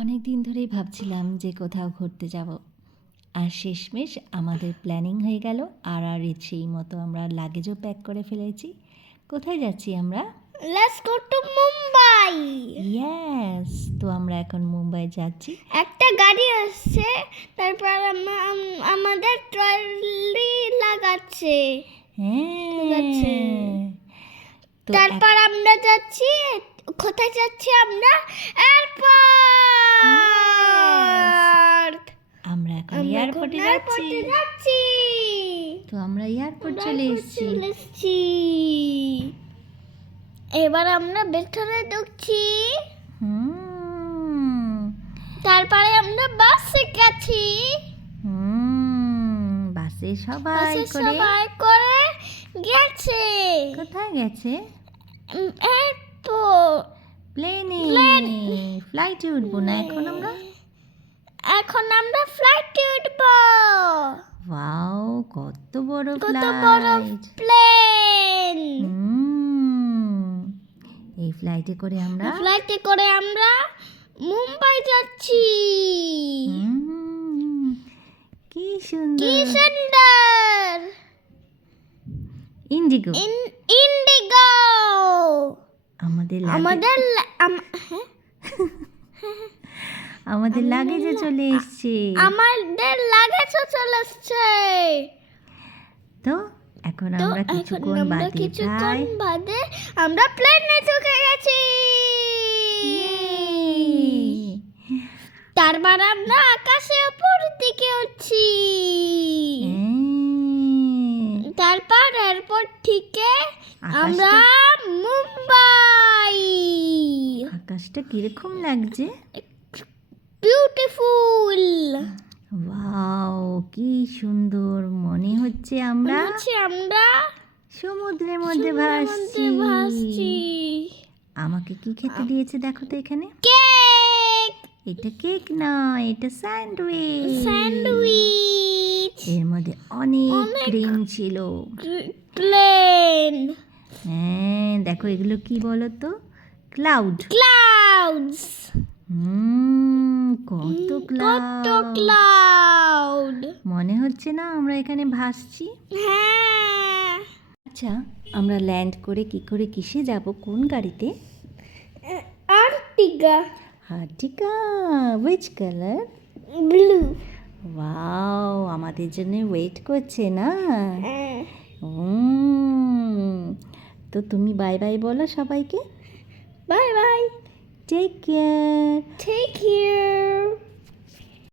অনেক দিন ধরেই ভাবছিলাম যে কোথাও ঘুরতে যাব, আর শেষমেশ আমাদের প্ল্যানিং হয়ে গেল। আর সেই মতো আমরা লাগেজও প্যাক করে ফেলেছি। কোথায় যাচ্ছি আমরা? Let's go to Mumbai. Yes, তো আমরা এখন মুম্বাই যাচ্ছি। একটা গাড়ি আসছে, তারপর আমাদের ট্রলি লাগাচ্ছে। লাগাচ্ছে। হ্যাঁ, তো তারপর আমরা যাচ্ছি, কোথায় যাচ্ছি আমরা? এয়ারপোর্ট। আমরা এখন এয়ারপোর্টে যাচ্ছি। তো আমরা এয়ারপোর্ট চলে এসেছি। এবার আমরা ভেতরে ঢুকছি। হুম, তারপরে আমরা বাসে গেছি। বাসে সবাই করে গেছে। কোথায় গেছে? এয়ারপোর্ট। প্লেনে। ফ্লাইটে উঠবো না এখন আমরা ফ্লাইটে উঠবো। ওয়াও, কত বড় কত বড় ফ্লাইট! প্লেন। এই ফ্লাইটে করে আমরা মুম্বাই যাচ্ছি। কি কি সুন্দর! সুন্দর! ইন্ডিগো। ইন্ডিগো। আমাদের লাগেজে চলে এসছে। আমাদের লাগেজও চলে এসছে। তো এখন আমরা কিছুক্ষণ বাদে আমরা প্লেনে ঢুকে গেছি। তারপর আমরা আকাশে উপর দিকে উঠছি। তারপর এয়ারপোর্ট থেকে আমরা মুম্বাই। আকাশটা কিরকম লাগছে? বিউটিফুল। ওয়াও, কি সুন্দর! মনে হচ্ছে আমরা সমুদ্রের মধ্যে ভাসছি। আমাকে কি খেতে দিয়েছে দেখো তো এখানে? কেক। এটা কেক নয়, এটা স্যান্ডউইচ। এর মধ্যে অনেক ক্রিম ছিল। প্লেন। হ্যাঁ, দেখো এগুলো কি বলো তো? ক্লাউডস। কত ক্লাউড। মনে হচ্ছে না আমরা এখানে ভাসছি? হ্যাঁ। আচ্ছা, আমরা ল্যান্ড করে কিসে যাব, কোন গাড়িতে? আর্টিকা। Which colour? ব্লু। ওয়াও, আমাদের জন্য ওয়েট করছে না? তো তুমি বাই বাই বলো সবাইকে। Bye bye. Take care.